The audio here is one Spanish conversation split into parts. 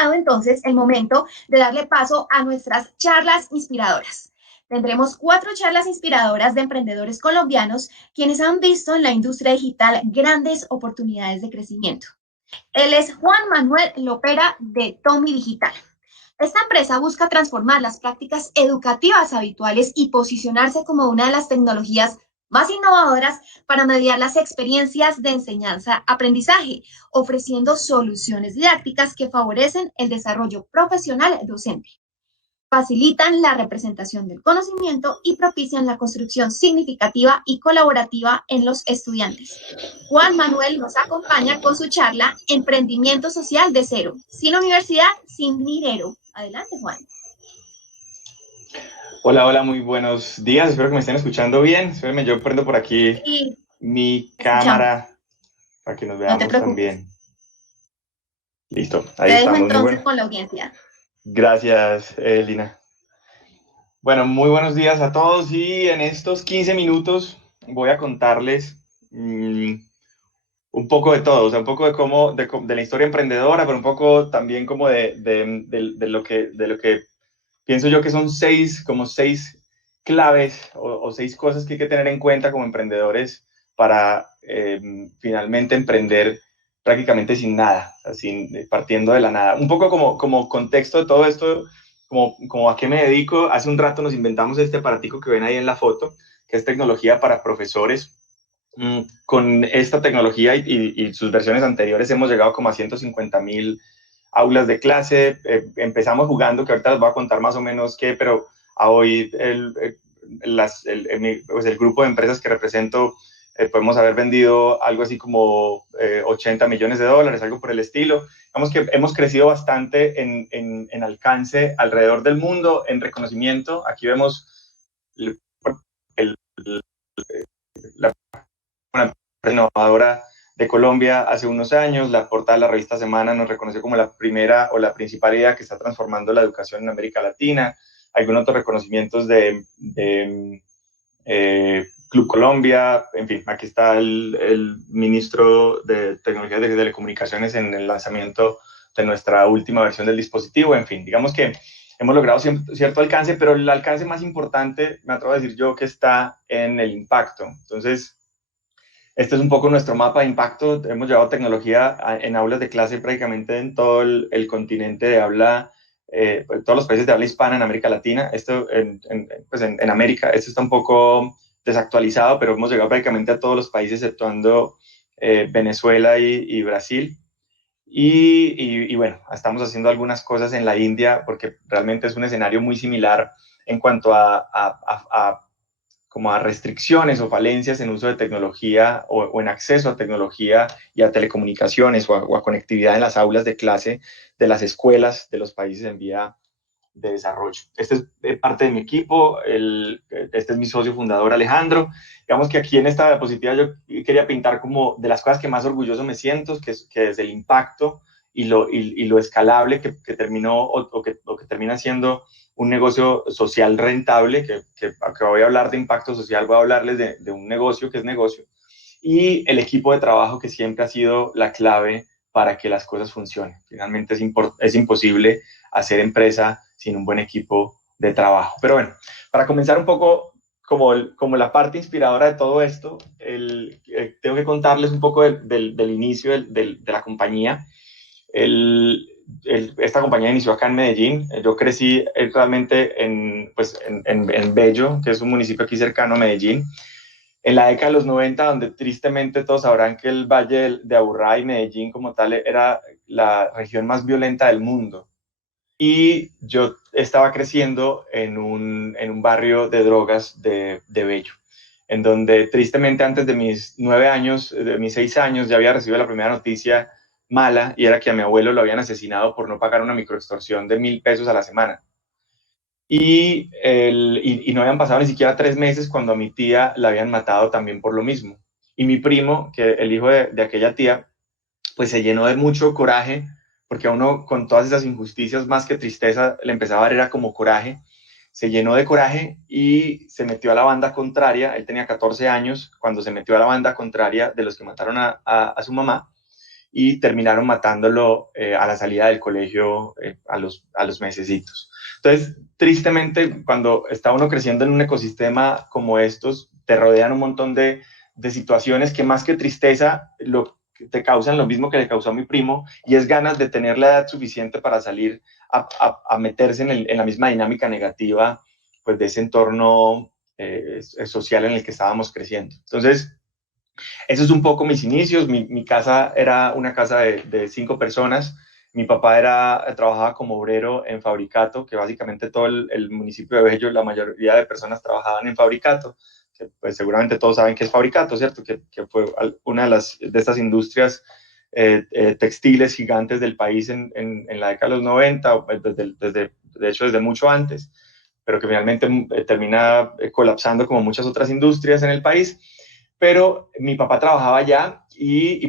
llegado entonces el momento de darle paso a nuestras charlas inspiradoras. Tendremos 4 charlas inspiradoras de emprendedores colombianos quienes han visto en la industria digital grandes oportunidades de crecimiento. Él es Juan Manuel Lopera de Tommy Digital. Esta empresa busca transformar las prácticas educativas habituales y posicionarse como una de las tecnologías más innovadoras para mediar las experiencias de enseñanza-aprendizaje, ofreciendo soluciones didácticas que favorecen el desarrollo profesional docente, facilitan la representación del conocimiento y propician la construcción significativa y colaborativa en los estudiantes. Juan Manuel nos acompaña con su charla Emprendimiento Social de Cero, sin universidad, sin dinero. Adelante, Juan. Hola, hola, muy buenos días. Espero que me estén escuchando bien. Espérenme, yo prendo por aquí mi cámara para que nos veamos también. Listo, ahí Te dejo estamos. entonces Muy bueno. Con la audiencia. Gracias, Lina. Bueno, muy buenos días a todos y en estos 15 minutos voy a contarles un poco de todo, o sea, un poco de la historia emprendedora, pero un poco también como de lo que pienso yo que son seis claves o 6 cosas que hay que tener en cuenta como emprendedores para finalmente emprender prácticamente sin nada, o sea, partiendo de la nada. Un poco como contexto de todo esto, como a qué me dedico. Hace un rato nos inventamos este aparatico que ven ahí en la foto, que es tecnología para profesores. Con esta tecnología y sus versiones anteriores hemos llegado como a 150,000 aulas de clase. Empezamos jugando, que ahorita les voy a contar más o menos qué, pero a hoy pues el grupo de empresas que represento podemos haber vendido algo así como $80 millones, algo por el estilo. Digamos que hemos crecido bastante en alcance alrededor del mundo, en reconocimiento. Aquí vemos la innovadora de Colombia hace unos años. La portada de la revista Semana nos reconoció como la primera o la principal idea que está transformando la educación en América Latina. Algunos otros reconocimientos de Club Colombia. En fin, aquí está el ministro de Tecnologías de Telecomunicaciones en el lanzamiento de nuestra última versión del dispositivo. En fin, digamos que hemos logrado cierto alcance, pero el alcance más importante, me atrevo a decir yo, que está en el impacto. Entonces, este es un poco nuestro mapa de impacto. Hemos llevado tecnología en aulas de clase prácticamente en todo el continente de habla, todos los países de habla hispana en América Latina. Esto pues en América, esto está un poco desactualizado, pero hemos llegado prácticamente a todos los países exceptuando Venezuela y Brasil. Y bueno, estamos haciendo algunas cosas en la India porque realmente es un escenario muy similar en cuanto como a restricciones o falencias en uso de tecnología o en acceso a tecnología y a telecomunicaciones o a conectividad en las aulas de clase de las escuelas de los países en vía de desarrollo. Este es parte de mi equipo, este es mi socio fundador Alejandro. Digamos que aquí en esta diapositiva yo quería pintar como de las cosas que más orgulloso me siento, que es el impacto y lo escalable que terminó o que termina siendo un negocio social rentable, que voy a hablar de impacto social, voy a hablarles de un negocio que es negocio, y el equipo de trabajo que siempre ha sido la clave para que las cosas funcionen. Finalmente es imposible hacer empresa sin un buen equipo de trabajo. Pero bueno, para comenzar un poco como la parte inspiradora de todo esto, tengo que contarles un poco del inicio de la compañía. Esta compañía inició acá en Medellín. Yo crecí realmente en Bello, que es un municipio aquí cercano a Medellín, en la década de los 90, donde tristemente todos sabrán que el Valle de Aburrá y Medellín como tal era la región más violenta del mundo. Y yo estaba creciendo en un barrio de drogas de Bello, en donde tristemente antes de mis 9 años, de mis 6 años, ya había recibido la primera noticia mala, y era que a mi abuelo lo habían asesinado por no pagar una microextorsión de 1,000 pesos a la semana. Y no habían pasado ni siquiera 3 meses cuando a mi tía la habían matado también por lo mismo. Y mi primo, que el hijo de aquella tía, pues se llenó de mucho coraje, porque a uno con todas esas injusticias, más que tristeza, le empezaba a dar era como coraje. Se llenó de coraje y se metió a la banda contraria. Él tenía 14 años cuando se metió a la banda contraria de los que mataron a su mamá. y terminaron matándolo a la salida del colegio a los mesecitos. Entonces, tristemente, cuando está uno creciendo en un ecosistema como estos, te rodean un montón de situaciones que más que tristeza te causan lo mismo que le causó a mi primo, y es ganas de tener la edad suficiente para salir a meterse en la misma dinámica negativa pues, de ese entorno social en el que estábamos creciendo. Entonces, eso es un poco mis inicios. Mi casa era una casa de 5 personas. Mi papá trabajaba como obrero en Fabricato, que básicamente todo el municipio de Bello, la mayoría de personas trabajaban en Fabricato, que pues seguramente todos saben qué es Fabricato, ¿cierto? Que fue una de estas industrias textiles gigantes del país en la década de los 90, de hecho desde mucho antes, pero que finalmente termina colapsando como muchas otras industrias en el país. Pero mi papá trabajaba allá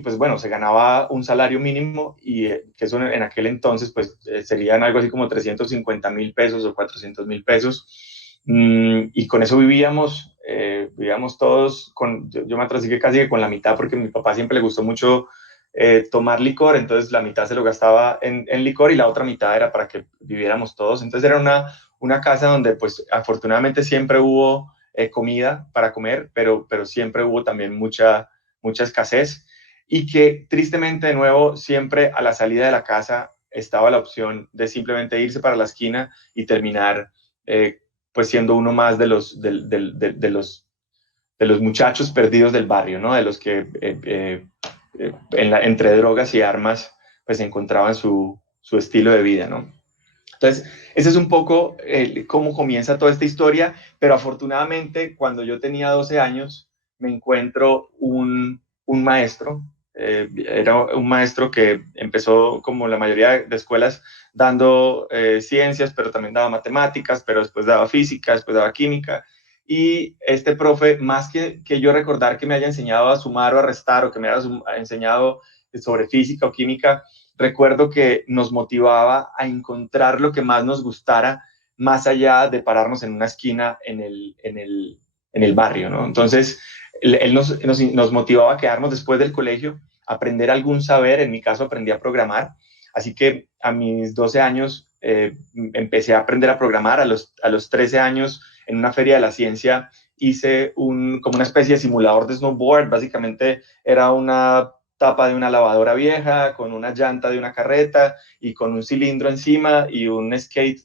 pues bueno, se ganaba un salario mínimo y que eso en aquel entonces pues serían algo así como 350,000 pesos o 400,000 pesos. Y con eso vivíamos todos, yo me atrasé casi que con la mitad porque a mi papá siempre le gustó mucho tomar licor, entonces la mitad se lo gastaba en licor y la otra mitad era para que viviéramos todos. Entonces era una casa donde pues afortunadamente siempre hubo comida para comer, pero siempre hubo también mucha escasez, y que tristemente de nuevo siempre a la salida de la casa estaba la opción de simplemente irse para la esquina y terminar pues siendo uno más de los muchachos perdidos del barrio, ¿no? De los que entre drogas y armas pues encontraban su estilo de vida, ¿no? Entonces, ese es un poco cómo comienza toda esta historia, pero afortunadamente cuando yo tenía 12 años me encuentro un maestro, era un maestro que empezó como la mayoría de escuelas dando ciencias, pero también daba matemáticas, pero después daba física, después daba química, y este profe, más que yo recordar que me haya enseñado a sumar o a restar o que me haya enseñado sobre física o química, recuerdo que nos motivaba a encontrar lo que más nos gustara, más allá de pararnos en una esquina en el barrio, ¿no? Entonces, él nos motivaba a quedarnos después del colegio, aprender algún saber. En mi caso, aprendí a programar. Así que a mis 12 años empecé a aprender a programar. A los 13 años, en una feria de la ciencia, hice como una especie de simulador de snowboard. Básicamente era una tapa de una lavadora vieja, con una llanta de una carreta y con un cilindro encima y un skate,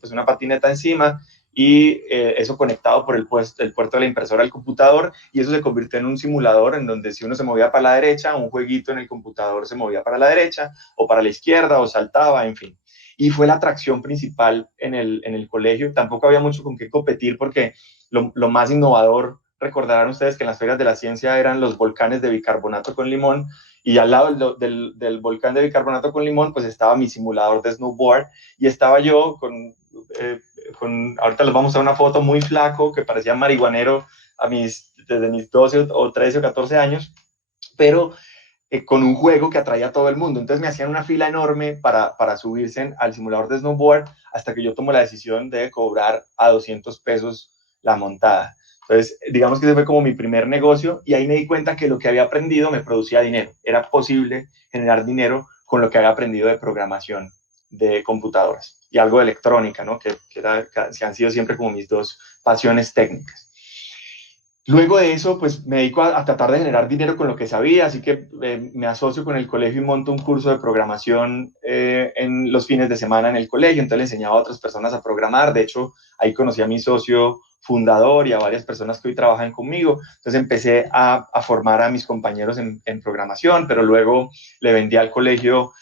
pues una patineta encima, y eso conectado por el puerto de la impresora al computador, y eso se convirtió en un simulador en donde si uno se movía para la derecha, un jueguito en el computador se movía para la derecha o para la izquierda o saltaba, en fin. Y fue la atracción principal en el colegio. Tampoco había mucho con qué competir porque lo más innovador, recordarán ustedes que en las ferias de la ciencia eran los volcanes de bicarbonato con limón, y al lado del volcán de bicarbonato con limón pues estaba mi simulador de snowboard, y estaba yo ahorita les vamos a dar una foto, muy flaco, que parecía marihuanero desde mis 12 o 13 o 14 años, pero con un juego que atraía a todo el mundo. Entonces me hacían una fila enorme para subirse al simulador de snowboard, hasta que yo tomo la decisión de cobrar a 200 pesos la montada. Entonces, digamos que ese fue como mi primer negocio, y ahí me di cuenta que lo que había aprendido me producía dinero. Era posible generar dinero con lo que había aprendido de programación de computadoras y algo de electrónica, ¿no? Que han sido siempre como mis dos pasiones técnicas. Luego de eso, pues me dedico a tratar de generar dinero con lo que sabía, así que me asocio con el colegio y monto un curso de programación en los fines de semana en el colegio. Entonces le enseñaba a otras personas a programar. De hecho, ahí conocí a mi socio fundador y a varias personas que hoy trabajan conmigo. Entonces empecé a formar a mis compañeros en programación, pero luego le vendí al colegio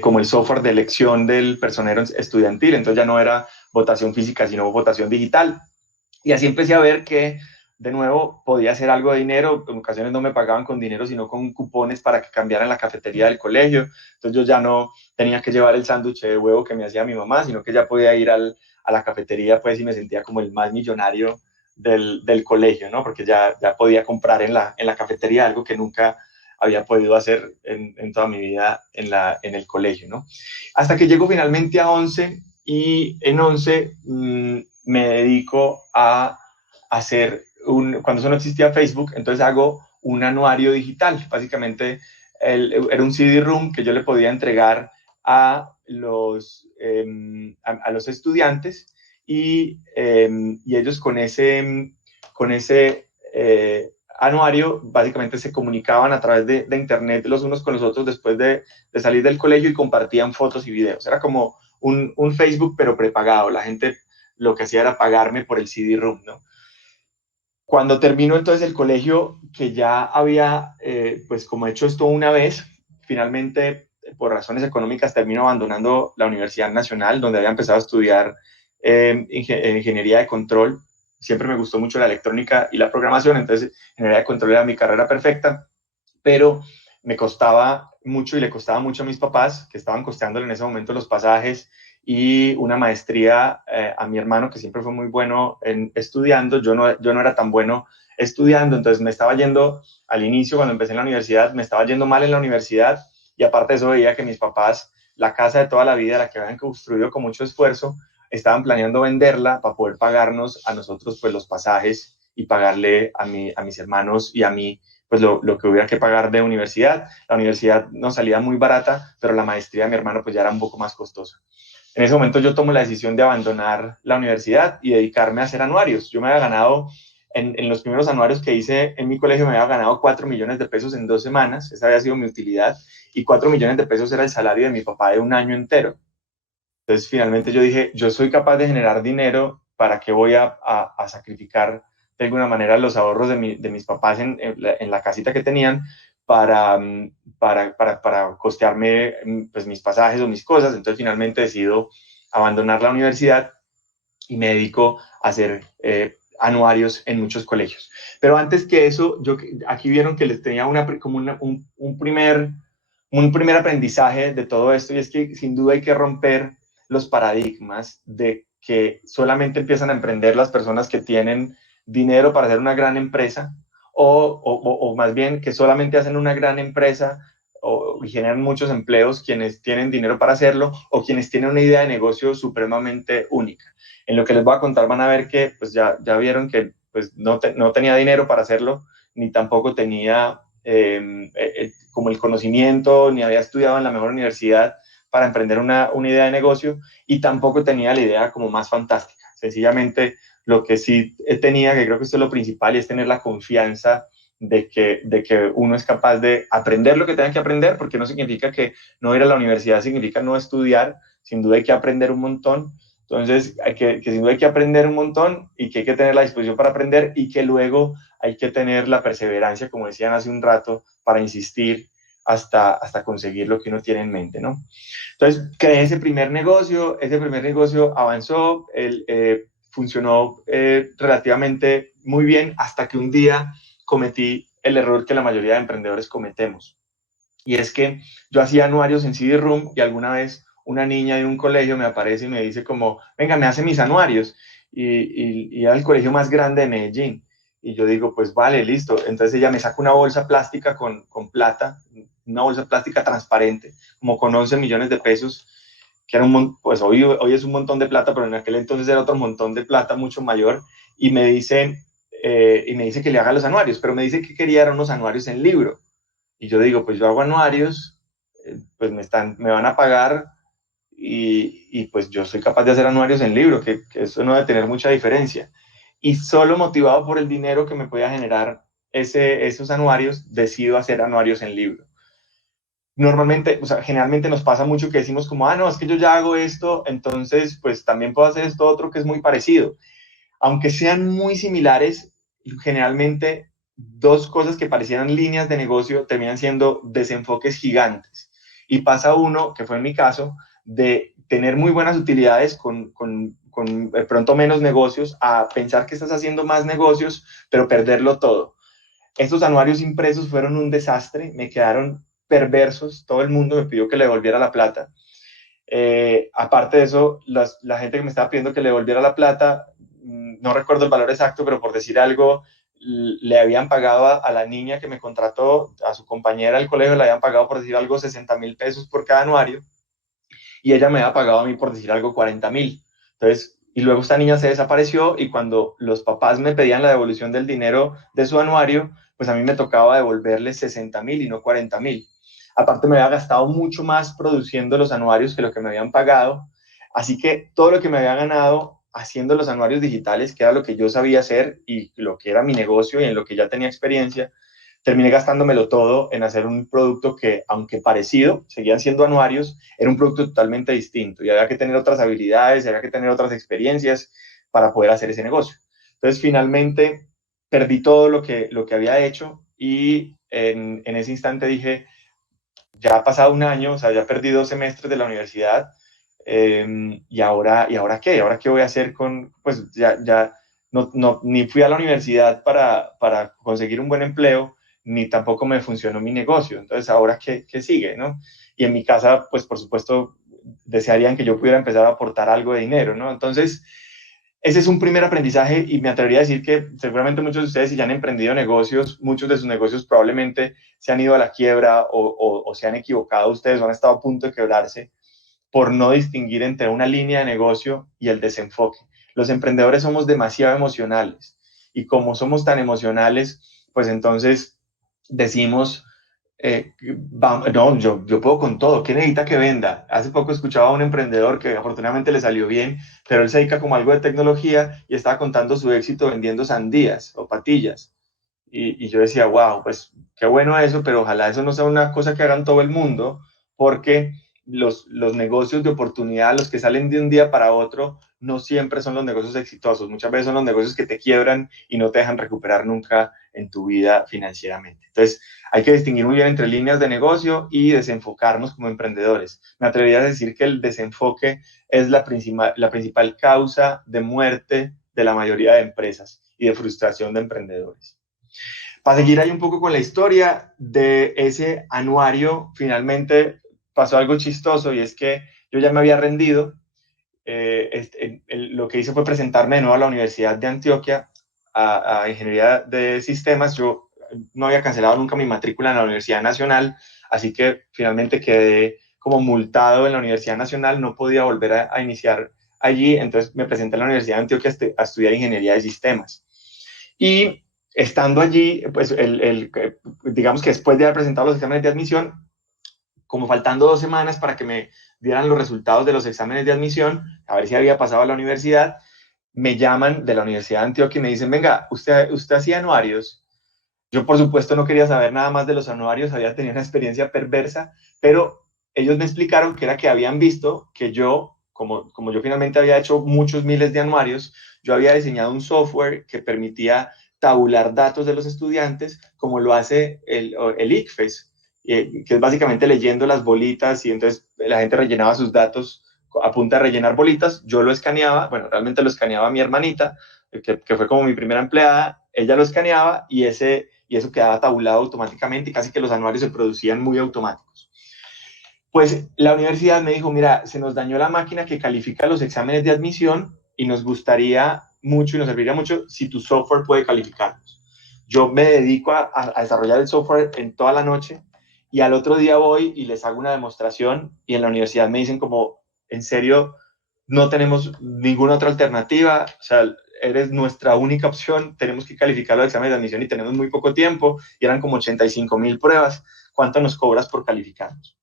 como el software de elección del personero estudiantil. Entonces ya no era votación física, sino votación digital. Y así empecé a ver que, de nuevo, podía hacer algo de dinero. En ocasiones no me pagaban con dinero, sino con cupones para que cambiara en la cafetería del colegio. Entonces yo ya no tenía que llevar el sándwich de huevo que me hacía mi mamá, sino que ya podía ir a la cafetería, pues, y me sentía como el más millonario del colegio, ¿no? Porque ya podía comprar en la cafetería algo que nunca había podido hacer en toda mi vida en el colegio, ¿no? Hasta que llego finalmente a 11, y en 11 me dedico a hacer cuando eso no existía Facebook, entonces hago un anuario digital. Básicamente era un CD-ROOM que yo le podía entregar a los estudiantes y ellos con ese anuario básicamente se comunicaban a través de internet los unos con los otros después de salir del colegio y compartían fotos y videos. Era como un Facebook pero prepagado. La gente lo que hacía era pagarme por el CD-ROOM, ¿no? Cuando termino entonces el colegio, que ya había, pues como hecho esto una vez, finalmente, por razones económicas, termino abandonando la Universidad Nacional, donde había empezado a estudiar ingeniería de control. Siempre me gustó mucho la electrónica y la programación, entonces ingeniería de control era mi carrera perfecta, pero me costaba mucho y le costaba mucho a mis papás, que estaban costeándole en ese momento los pasajes y una maestría a mi hermano, que siempre fue muy bueno estudiando. Yo no era tan bueno estudiando, entonces me estaba yendo al inicio, cuando empecé en la universidad, me estaba yendo mal en la universidad y aparte de eso veía que mis papás, la casa de toda la vida, la que habían construido con mucho esfuerzo, estaban planeando venderla para poder pagarnos a nosotros pues los pasajes y pagarle a mis hermanos y a mí pues lo que hubiera que pagar de universidad. La universidad nos salía muy barata, pero la maestría de mi hermano pues ya era un poco más costosa. En ese momento yo tomo la decisión de abandonar la universidad y dedicarme a hacer anuarios. Yo me había ganado, en los primeros anuarios que hice en mi colegio, me había ganado 4 millones de pesos en 2 semanas. Esa había sido mi utilidad. Y 4 millones de pesos era el salario de mi papá de un año entero. Entonces, finalmente yo dije, yo soy capaz de generar dinero, ¿para qué voy a sacrificar de alguna manera los ahorros de mis papás en la casita que tenían para, para costearme pues, mis pasajes o mis cosas? Entonces, finalmente decido abandonar la universidad y me dedico a hacer anuarios en muchos colegios. Pero antes que eso, aquí vieron que les tenía como un primer aprendizaje de todo esto, y es que sin duda hay que romper los paradigmas de que solamente empiezan a emprender las personas que tienen dinero para hacer una gran empresa, o más bien que solamente hacen una gran empresa y generan muchos empleos quienes tienen dinero para hacerlo o quienes tienen una idea de negocio supremamente única. En lo que les voy a contar van a ver que pues ya vieron que pues no tenía dinero para hacerlo, ni tampoco tenía como el conocimiento, ni había estudiado en la mejor universidad para emprender una idea de negocio, y tampoco tenía la idea como más fantástica. Sencillamente lo que sí tenía, que creo que esto es lo principal, y es tener la confianza de que uno es capaz de aprender lo que tenga que aprender, porque no significa que no ir a la universidad, significa no estudiar. Sin duda hay que aprender un montón. Entonces, que sin duda hay que aprender un montón y que hay que tener la disposición para aprender, y que luego hay que tener la perseverancia, como decían hace un rato, para insistir hasta conseguir lo que uno tiene en mente, ¿no? Entonces, creé ese primer negocio avanzó, funcionó relativamente muy bien, hasta que un día cometí el error que la mayoría de emprendedores cometemos. Y es que yo hacía anuarios en CD-ROOM y alguna vez una niña de un colegio me aparece y me dice como, venga, me hace mis anuarios. Y era el colegio más grande de Medellín. Y yo digo, pues vale, listo. Entonces ella me saca una bolsa plástica con plata, una bolsa plástica transparente, como con 11 millones de pesos, que era pues hoy es un montón de plata, pero en aquel entonces era otro montón de plata mucho mayor. Y me dice que le haga los anuarios, pero me dice que quería eran unos anuarios en libro. Y yo digo, pues yo hago anuarios, pues me van a pagar, y pues yo soy capaz de hacer anuarios en libro, que eso no debe tener mucha diferencia. Y solo motivado por el dinero que me podía generar esos anuarios, decido hacer anuarios en libro. Normalmente, o sea, generalmente nos pasa mucho que decimos como, no, es que yo ya hago esto, entonces pues también puedo hacer esto otro que es muy parecido. Aunque sean muy similares, generalmente dos cosas que parecieran líneas de negocio terminan siendo desenfoques gigantes. Y pasa uno, que fue en mi caso, de tener muy buenas utilidades con de pronto menos negocios, a pensar que estás haciendo más negocios, pero perderlo todo. Estos anuarios impresos fueron un desastre, me quedaron perversos, todo el mundo me pidió que le devolviera la plata. Aparte de eso, la gente que me estaba pidiendo que le devolviera la plata, no recuerdo el valor exacto, pero por decir algo, le habían pagado a la niña que me contrató, a su compañera del colegio, le habían pagado, por decir algo, 60.000 pesos por cada anuario, y ella me había pagado a mí, por decir algo, 40.000. Entonces, y luego esta niña se desapareció y cuando los papás me pedían la devolución del dinero de su anuario, pues a mí me tocaba devolverles 60.000 y no 40.000. Aparte me había gastado mucho más produciendo los anuarios que lo que me habían pagado, así que todo lo que me había ganado haciendo los anuarios digitales, que era lo que yo sabía hacer y lo que era mi negocio y en lo que ya tenía experiencia, terminé gastándomelo todo en hacer un producto que, aunque parecido, seguían siendo anuarios, era un producto totalmente distinto y había que tener otras habilidades, había que tener otras experiencias para poder hacer ese negocio. Entonces, finalmente, perdí todo lo que había hecho y en ese instante dije, ya ha pasado un año, o sea, ya perdí 2 semestres de la universidad, ¿y ahora qué? ¿Ahora qué voy a hacer con, pues ya no, ni fui a la universidad para conseguir un buen empleo, ni tampoco me funcionó mi negocio, entonces ahora qué sigue, ¿no? Y en mi casa, pues por supuesto, desearían que yo pudiera empezar a aportar algo de dinero, ¿no? Entonces, ese es un primer aprendizaje y me atrevería a decir que seguramente muchos de ustedes, si ya han emprendido negocios, muchos de sus negocios probablemente se han ido a la quiebra o se han equivocado ustedes o han estado a punto de quebrarse por no distinguir entre una línea de negocio y el desenfoque. Los emprendedores somos demasiado emocionales y como somos tan emocionales, pues entonces decimos, no, yo puedo con todo, ¿qué necesita que venda? Hace poco escuchaba a un emprendedor que afortunadamente le salió bien, pero él se dedica como algo de tecnología y estaba contando su éxito vendiendo sandías o patillas. Y yo decía, wow, pues qué bueno eso, pero ojalá eso no sea una cosa que hagan todo el mundo, porque los negocios de oportunidad, los que salen de un día para otro, no siempre son los negocios exitosos. Muchas veces son los negocios que te quiebran y no te dejan recuperar nunca en tu vida financieramente. Entonces, hay que distinguir muy bien entre líneas de negocio y desenfocarnos como emprendedores. Me atrevería a decir que el desenfoque es la principal causa de muerte de la mayoría de empresas y de frustración de emprendedores. Para seguir ahí un poco con la historia de ese anuario, finalmente pasó algo chistoso y es que yo ya me había rendido. Lo que hice fue presentarme de nuevo a la Universidad de Antioquia a Ingeniería de Sistemas. Yo no había cancelado nunca mi matrícula en la Universidad Nacional, así que finalmente quedé como multado en la Universidad Nacional, no podía volver a iniciar allí, entonces me presenté a la Universidad de Antioquia a estudiar Ingeniería de Sistemas. Y estando allí, pues digamos que después de haber presentado los exámenes de admisión, como faltando 2 semanas para que me dieran los resultados de los exámenes de admisión, a ver si había pasado a la universidad, me llaman de la Universidad de Antioquia y me dicen, venga, usted hacía anuarios. Yo, por supuesto, no quería saber nada más de los anuarios, había tenido una experiencia perversa, pero ellos me explicaron que era que habían visto que yo, como yo finalmente había hecho muchos miles de anuarios, yo había diseñado un software que permitía tabular datos de los estudiantes, como lo hace el ICFES, que es básicamente leyendo las bolitas y entonces la gente rellenaba sus datos a punta de rellenar bolitas, yo lo escaneaba, bueno, realmente lo escaneaba mi hermanita, que fue como mi primera empleada, ella lo escaneaba y eso quedaba tabulado automáticamente y casi que los anuarios se producían muy automáticos. Pues la universidad me dijo, mira, se nos dañó la máquina que califica los exámenes de admisión y nos gustaría mucho y nos serviría mucho si tu software puede calificarlos. Yo me dedico a desarrollar el software en toda la noche y al otro día voy y les hago una demostración y en la universidad me dicen como, en serio, no tenemos ninguna otra alternativa, o sea, eres nuestra única opción, tenemos que calificar los exámenes de admisión y tenemos muy poco tiempo y eran como 85.000 pruebas, ¿cuánto nos cobras por calificarnos?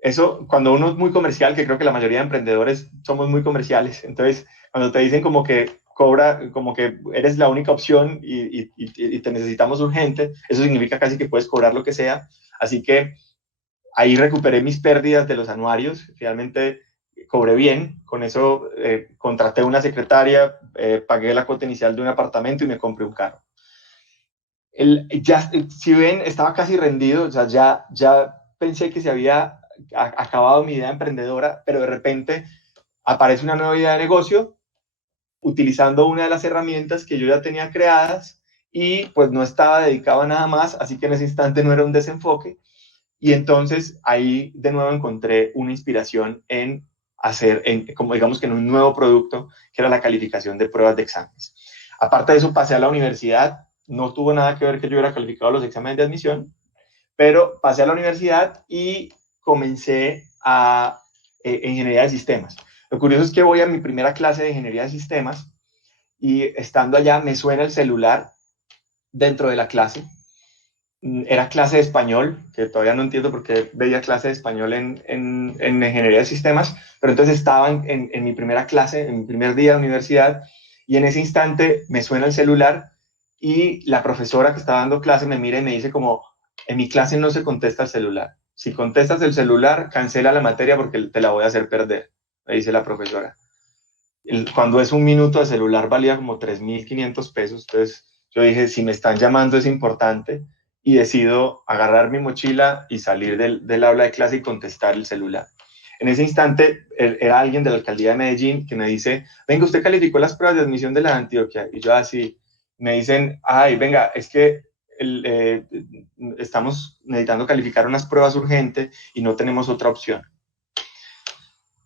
Eso, cuando uno es muy comercial, que creo que la mayoría de emprendedores somos muy comerciales, entonces cuando te dicen como que cobra, como que eres la única opción y te necesitamos urgente, eso significa casi que puedes cobrar lo que sea, así que ahí recuperé mis pérdidas de los anuarios, finalmente cobré bien, con eso contraté una secretaria, pagué la cuota inicial de un apartamento y me compré un carro. Si ven, estaba casi rendido, o sea, ya pensé que se había acabado mi idea emprendedora, pero de repente aparece una nueva idea de negocio utilizando una de las herramientas que yo ya tenía creadas y pues no estaba dedicado a nada más, así que en ese instante no era un desenfoque. Y entonces ahí de nuevo encontré una inspiración en hacer, como digamos que en un nuevo producto, que era la calificación de pruebas de exámenes. Aparte de eso, pasé a la universidad, no tuvo nada que ver que yo hubiera calificado los exámenes de admisión, pero pasé a la universidad y comencé a ingeniería de sistemas. Lo curioso es que voy a mi primera clase de ingeniería de sistemas y estando allá me suena el celular dentro de la clase. Era clase de español, que todavía no entiendo por qué veía clase de español en ingeniería de sistemas, pero entonces estaba en mi primera clase, en mi primer día de universidad, y en ese instante me suena el celular y la profesora que estaba dando clase me mira y me dice como, en mi clase no se contesta el celular. Si contestas el celular, cancela la materia porque te la voy a hacer perder, me dice la profesora. Cuando es un minuto de celular valía como 3.500 pesos, entonces yo dije, si me están llamando es importante, y decido agarrar mi mochila y salir del aula de clase y contestar el celular. En ese instante era alguien de la alcaldía de Medellín que me dice, venga, usted calificó las pruebas de admisión de la Antioquia, y yo así, me dicen, ay, venga, es que estamos necesitando calificar unas pruebas urgentes y no tenemos otra opción.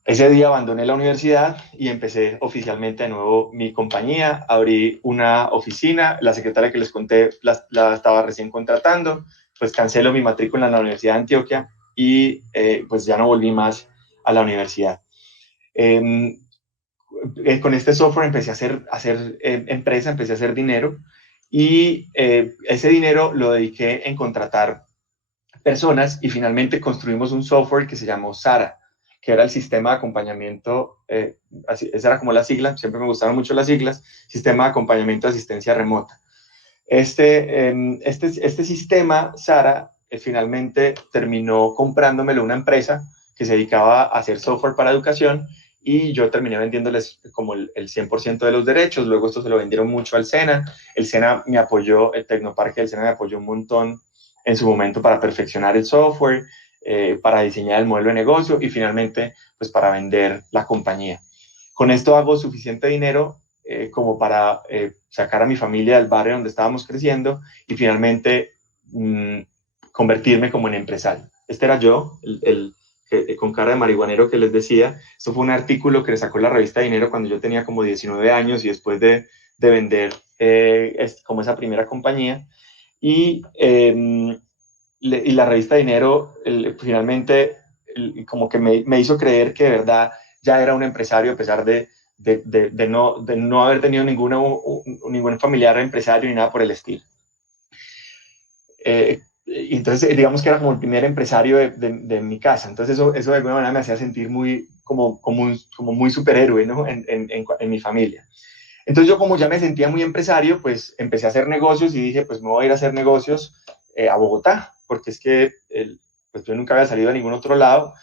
Ese día abandoné la universidad y empecé oficialmente de nuevo mi compañía. Abrí una oficina, la secretaria que les conté la estaba recién contratando, pues cancelo mi matrícula en la Universidad de Antioquia y pues ya no volví más a la universidad. Eh, con este software empecé a hacer empresa, empecé a hacer dinero y ese dinero lo dediqué en contratar personas y finalmente construimos un software que se llamó SARA, que era el sistema de acompañamiento, esa era como la sigla, siempre me gustaron mucho las siglas, Sistema de Acompañamiento de Asistencia Remota. Este sistema, SARA, finalmente terminó comprándomelo una empresa que se dedicaba a hacer software para educación y yo terminé vendiéndoles como el 100% de los derechos. Luego esto se lo vendieron mucho al SENA. El SENA me apoyó, el Tecnoparque del SENA me apoyó un montón en su momento para perfeccionar el software, para diseñar el modelo de negocio y finalmente pues para vender la compañía. Con esto hago suficiente dinero como para sacar a mi familia del barrio donde estábamos creciendo y finalmente convertirme como en empresario. Este era yo, con cara de marihuanero que les decía. Esto fue un artículo que le sacó la revista Dinero cuando yo tenía como 19 años y después de vender como esa primera compañía. Y, y la revista Dinero finalmente como que me hizo creer que de verdad ya era un empresario a pesar de no haber tenido ningún familiar empresario ni nada por el estilo. Entonces, digamos que era como el primer empresario de mi casa. Entonces, eso de alguna manera me hacía sentir muy, como muy superhéroe, ¿no? En mi familia. Entonces, yo como ya me sentía muy empresario, pues empecé a hacer negocios y dije, pues me voy a ir a hacer negocios a Bogotá, porque es que pues yo nunca había salido a ningún otro lado,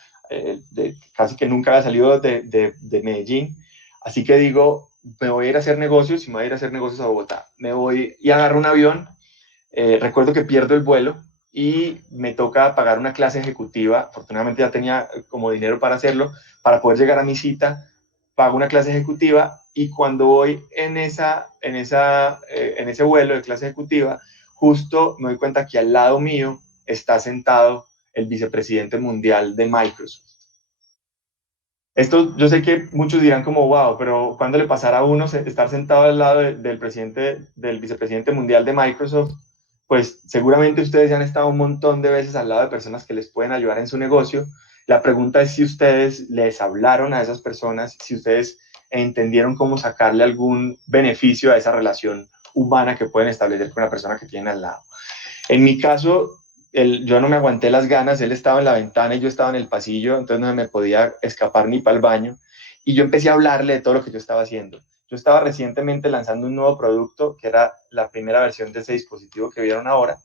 casi que nunca había salido de Medellín. Así que digo, me voy a ir a hacer negocios y me voy a ir a hacer negocios a Bogotá. Me voy y agarro un avión. Recuerdo que pierdo el vuelo y me toca pagar una clase ejecutiva. Afortunadamente ya tenía como dinero para hacerlo, para poder llegar a mi cita. Pago una clase ejecutiva y cuando voy en ese vuelo de clase ejecutiva, justo me doy cuenta que al lado mío está sentado el vicepresidente mundial de Microsoft. Esto yo sé que muchos dirán como, wow, pero ¿cuándo le pasará a uno estar sentado al lado del vicepresidente mundial de Microsoft? Pues seguramente ustedes ya han estado un montón de veces al lado de personas que les pueden ayudar en su negocio. La pregunta es si ustedes les hablaron a esas personas, si ustedes entendieron cómo sacarle algún beneficio a esa relación humana que pueden establecer con la persona que tienen al lado. En mi caso, yo no me aguanté las ganas, él estaba en la ventana y yo estaba en el pasillo, entonces no me podía escapar ni para el baño. Y yo empecé a hablarle de todo lo que yo estaba haciendo. Yo estaba recientemente lanzando un nuevo producto, que era la primera versión de ese dispositivo que vieron ahora.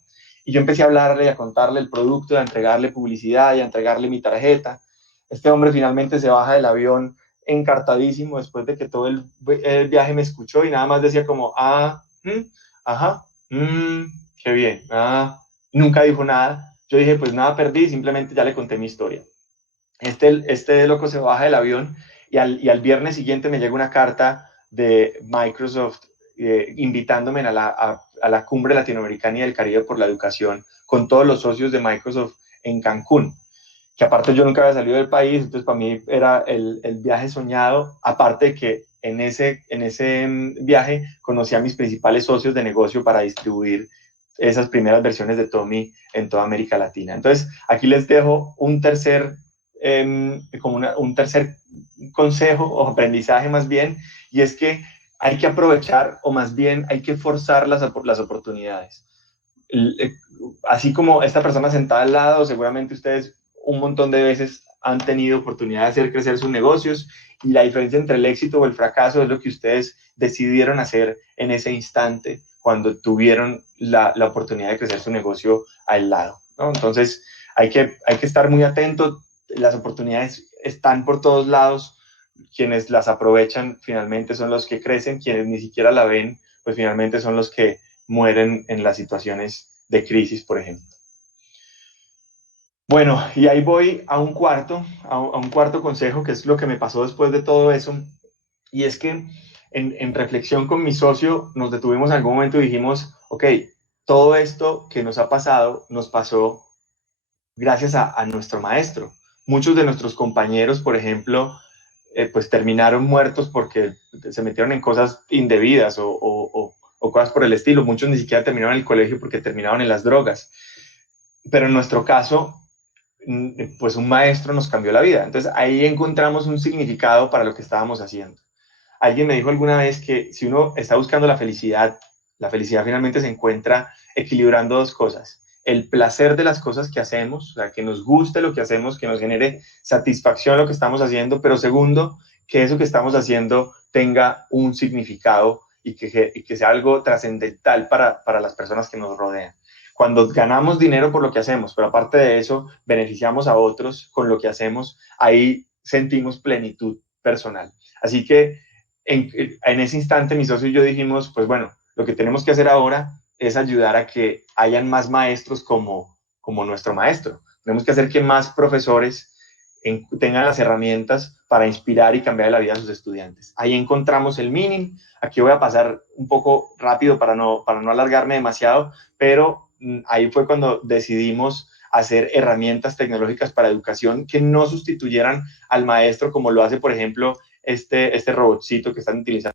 Y yo empecé a hablarle y a contarle el producto, a entregarle publicidad y a entregarle mi tarjeta. Este hombre finalmente se baja del avión encartadísimo después de que todo el viaje me escuchó y nada más decía como, ajá, qué bien, nunca dijo nada. Yo dije, pues nada perdí, simplemente ya le conté mi historia. Este loco se baja del avión y al viernes siguiente me llega una carta de Microsoft invitándome a la cumbre latinoamericana y del Caribe por la educación con todos los socios de Microsoft en Cancún, que aparte yo nunca había salido del país, entonces para mí era el viaje soñado, aparte de que en ese viaje conocí a mis principales socios de negocio para distribuir esas primeras versiones de Tommy en toda América Latina. Entonces, aquí les dejo un tercer como un tercer consejo o aprendizaje más bien, y es que hay que aprovechar, o más bien hay que forzar las oportunidades. Así como esta persona sentada al lado, seguramente ustedes un montón de veces han tenido oportunidad de hacer crecer sus negocios, y la diferencia entre el éxito o el fracaso es lo que ustedes decidieron hacer en ese instante cuando tuvieron la oportunidad de crecer su negocio al lado, ¿no? Entonces hay que estar muy atentos, las oportunidades están por todos lados, quienes las aprovechan finalmente son los que crecen, quienes ni siquiera la ven, pues finalmente son los que mueren en las situaciones de crisis, por ejemplo. Bueno, y ahí voy a un cuarto consejo, que es lo que me pasó después de todo eso, y es que en reflexión con mi socio nos detuvimos en algún momento y dijimos, ok, todo esto que nos ha pasado nos pasó gracias a nuestro maestro. Muchos de nuestros compañeros, por ejemplo, pues terminaron muertos porque se metieron en cosas indebidas o cosas por el estilo. Muchos ni siquiera terminaron el colegio porque terminaron en las drogas. Pero en nuestro caso, pues un maestro nos cambió la vida. Entonces ahí encontramos un significado para lo que estábamos haciendo. Alguien me dijo alguna vez que si uno está buscando la felicidad finalmente se encuentra equilibrando dos cosas: el placer de las cosas que hacemos, o sea, que nos guste lo que hacemos, que nos genere satisfacción lo que estamos haciendo, pero segundo, que eso que estamos haciendo tenga un significado y que sea algo trascendental para las personas que nos rodean. Cuando ganamos dinero por lo que hacemos, pero aparte de eso, beneficiamos a otros con lo que hacemos, ahí sentimos plenitud personal. Así que en ese instante mi socio y yo dijimos, pues bueno, lo que tenemos que hacer ahora es ayudar a que hayan más maestros como nuestro maestro. Tenemos que hacer que más profesores tengan las herramientas para inspirar y cambiar la vida de sus estudiantes. Ahí encontramos el meaning. Aquí voy a pasar un poco rápido para no alargarme demasiado, pero ahí fue cuando decidimos hacer herramientas tecnológicas para educación que no sustituyeran al maestro, como lo hace, por ejemplo, este robotcito que están utilizando,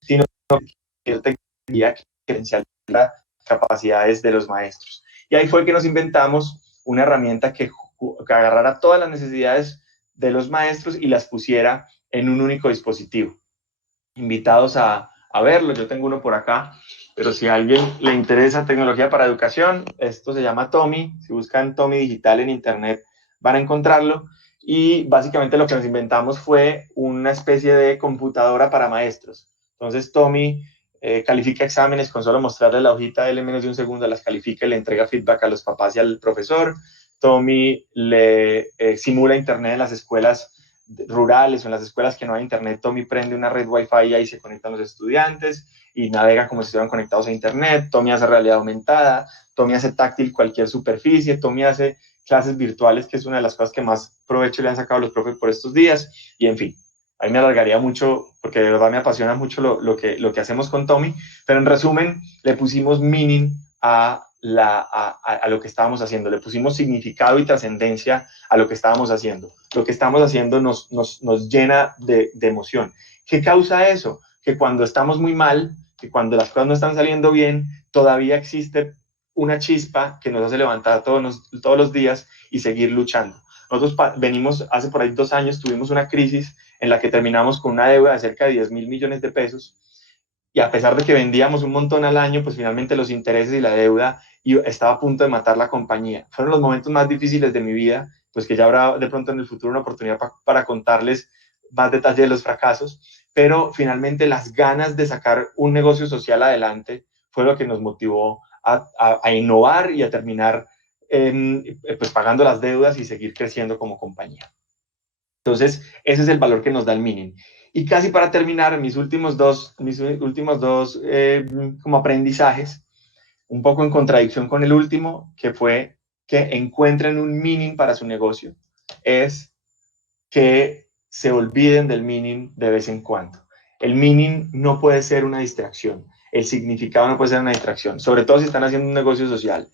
sino que tecnología que diferenciar las capacidades de los maestros. Y ahí fue que nos inventamos una herramienta que agarrara todas las necesidades de los maestros y las pusiera en un único dispositivo. Invitados a verlo, yo tengo uno por acá, pero si a alguien le interesa tecnología para educación, esto se llama Tomi. Si buscan Tomi Digital en internet van a encontrarlo, y básicamente lo que nos inventamos fue una especie de computadora para maestros. Entonces Tomi califica exámenes con solo mostrarle la hojita, él en menos de un segundo las califica y le entrega feedback a los papás y al profesor. Tomi le simula internet en las escuelas rurales o en las escuelas que no hay internet. Tomi prende una red Wi-Fi y ahí se conectan los estudiantes y navega como si estuvieran conectados a internet. Tomi hace realidad aumentada, Tomi hace táctil cualquier superficie, Tomi hace clases virtuales, que es una de las cosas que más provecho le han sacado los profes por estos días, y en fin. Ahí me alargaría mucho porque de verdad me apasiona mucho lo que hacemos con Tomi, pero en resumen le pusimos meaning a lo que estábamos haciendo, le pusimos significado y trascendencia a lo que estábamos haciendo. Lo que estamos haciendo nos llena de emoción. ¿Qué causa eso? Que cuando estamos muy mal, que cuando las cosas no están saliendo bien, todavía existe una chispa que nos hace levantar todos los días y seguir luchando. Nosotros venimos, hace por ahí 2 años, tuvimos una crisis en la que terminamos con una deuda de cerca de 10 mil millones de pesos, y a pesar de que vendíamos un montón al año, pues finalmente los intereses y la deuda estaba a punto de matar la compañía. Fueron los momentos más difíciles de mi vida, pues que ya habrá de pronto en el futuro una oportunidad para contarles más detalles de los fracasos, pero finalmente las ganas de sacar un negocio social adelante fue lo que nos motivó a innovar y a terminar pues pagando las deudas y seguir creciendo como compañía. Entonces, ese es el valor que nos da el mínimo. Y casi para terminar, mis últimos dos como aprendizajes, un poco en contradicción con el último, que fue que encuentren un meaning para su negocio, es que se olviden del meaning de vez en cuando. El meaning no puede ser una distracción, el significado no puede ser una distracción, sobre todo si están haciendo un negocio social.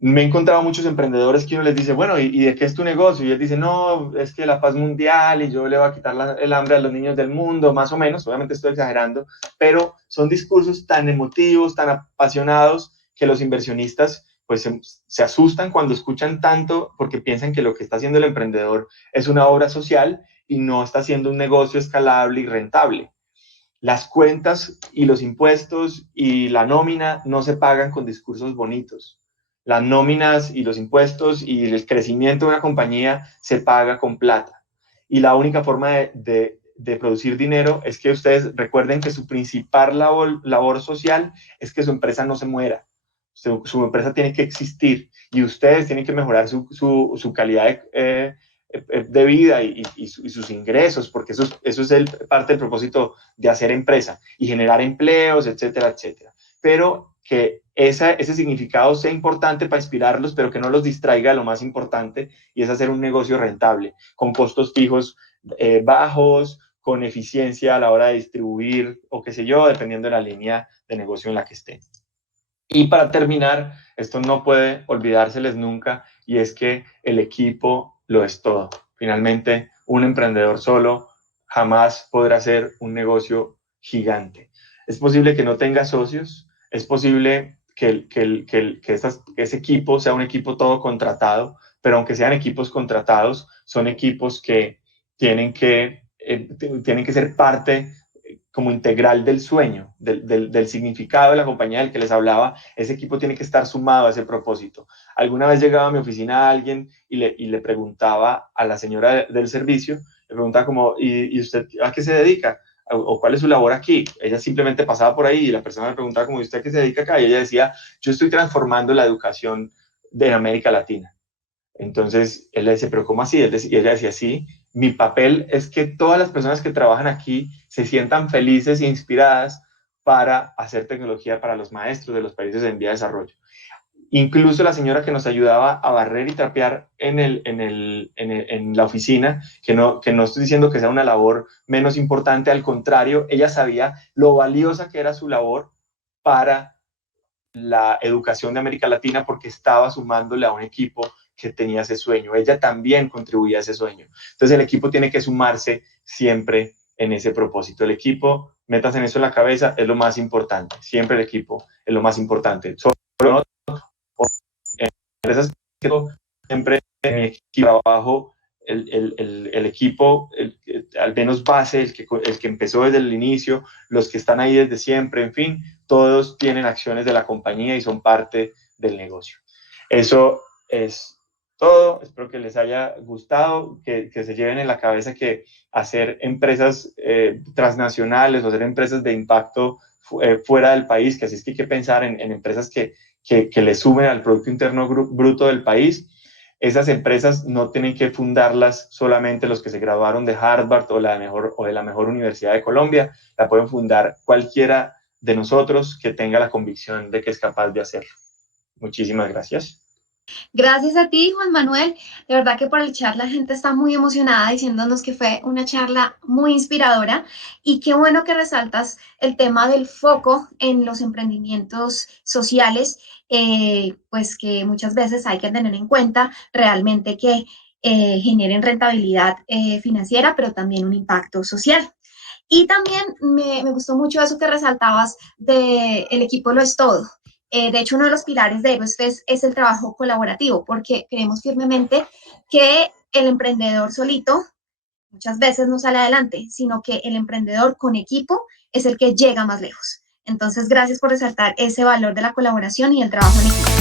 Me he encontrado muchos emprendedores que uno les dice, bueno, ¿y de qué es tu negocio? Y él dice, no, es que la paz mundial y yo le voy a quitar el hambre a los niños del mundo, más o menos. Obviamente estoy exagerando, pero son discursos tan emotivos, tan apasionados, que los inversionistas pues se asustan cuando escuchan tanto porque piensan que lo que está haciendo el emprendedor es una obra social y no está haciendo un negocio escalable y rentable. Las cuentas y los impuestos y la nómina no se pagan con discursos bonitos. Las nóminas y los impuestos y el crecimiento de una compañía se paga con plata. Y la única forma de producir dinero es que ustedes recuerden que su principal labor social es que su empresa no se muera. Su empresa tiene que existir y ustedes tienen que mejorar su calidad de vida y sus ingresos, porque eso es parte del propósito de hacer empresa y generar empleos, etcétera, etcétera. Pero que ese significado sea importante para inspirarlos, pero que no los distraiga de lo más importante, y es hacer un negocio rentable, con costos fijos bajos, con eficiencia a la hora de distribuir, o qué sé yo, dependiendo de la línea de negocio en la que estén. Y para terminar, esto no puede olvidárseles nunca, y es que el equipo lo es todo. Finalmente, un emprendedor solo jamás podrá hacer un negocio gigante. Es posible que no tenga socios, es posible que ese equipo sea un equipo todo contratado, pero aunque sean equipos contratados, son equipos que tienen que, tienen que ser parte como integral del sueño, del significado de la compañía del que les hablaba. Ese equipo tiene que estar sumado a ese propósito. Alguna vez llegaba a mi oficina alguien y le preguntaba a la señora del servicio, le preguntaba como, ¿y usted a qué se dedica? ¿O cuál es su labor aquí? Ella simplemente pasaba por ahí y la persona le preguntaba como, ¿y usted a qué se dedica acá? Y ella decía, yo estoy transformando la educación de América Latina. Entonces él le dice, ¿pero cómo así? Y ella decía, sí, mi papel es que todas las personas que trabajan aquí se sientan felices e inspiradas para hacer tecnología para los maestros de los países en vía de desarrollo. Incluso la señora que nos ayudaba a barrer y trapear en la oficina, que no estoy diciendo que sea una labor menos importante, al contrario, ella sabía lo valiosa que era su labor para la educación de América Latina, porque estaba sumándole a un equipo que tenía ese sueño. Ella también contribuía a ese sueño. Entonces el equipo tiene que sumarse siempre en ese propósito. El equipo, metas en eso en la cabeza, es lo más importante. Siempre el equipo es lo más importante. Solo en empresas que siempre en mi equipo de trabajo, el equipo, al menos base, el que empezó desde el inicio, los que están ahí desde siempre, en fin, todos tienen acciones de la compañía y son parte del negocio. Eso es todo. Espero que les haya gustado, que se lleven en la cabeza que hacer empresas transnacionales o hacer empresas de impacto fuera del país, que así es que hay que pensar en empresas que le sumen al Producto Interno Bruto del país. Esas empresas no tienen que fundarlas solamente los que se graduaron de Harvard o de la mejor universidad de Colombia, la pueden fundar cualquiera de nosotros que tenga la convicción de que es capaz de hacerlo. Muchísimas gracias. Gracias a ti, Juan Manuel. De verdad que por el chat la gente está muy emocionada diciéndonos que fue una charla muy inspiradora, y qué bueno que resaltas el tema del foco en los emprendimientos sociales, pues que muchas veces hay que tener en cuenta realmente que generen rentabilidad financiera, pero también un impacto social. Y también me gustó mucho eso que resaltabas de el equipo lo es todo. De hecho, uno de los pilares de Aerospace es el trabajo colaborativo, porque creemos firmemente que el emprendedor solito muchas veces no sale adelante, sino que el emprendedor con equipo es el que llega más lejos. Entonces, gracias por resaltar ese valor de la colaboración y el trabajo en equipo.